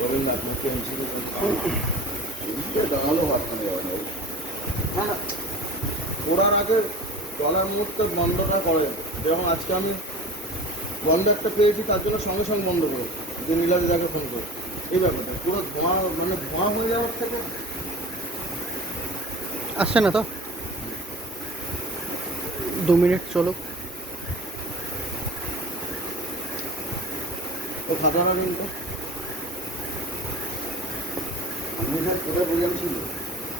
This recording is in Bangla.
রবীন্দ্রনাথ মুখ্যমন্ত্রী দাঁড়ালো হাতখানে হ্যাঁ, ওড়ার আগে চলার মুহূর্তে বন্ধটা করে। যেমন আজকে আমি বন্ধ একটা পেয়েছি, তার জন্য সঙ্গে সঙ্গে বন্ধ করে যে নীলাদি যাকে ফোন করে এই ব্যাপারটা পুরো ধোঁয়া, মানে ধোঁয়া হয়ে যাওয়ার থেকে আসছে না তো, 2 মিনিট চলুক। ও খাতা না কিন্তু আমি যা করে বোঝাচ্ছিল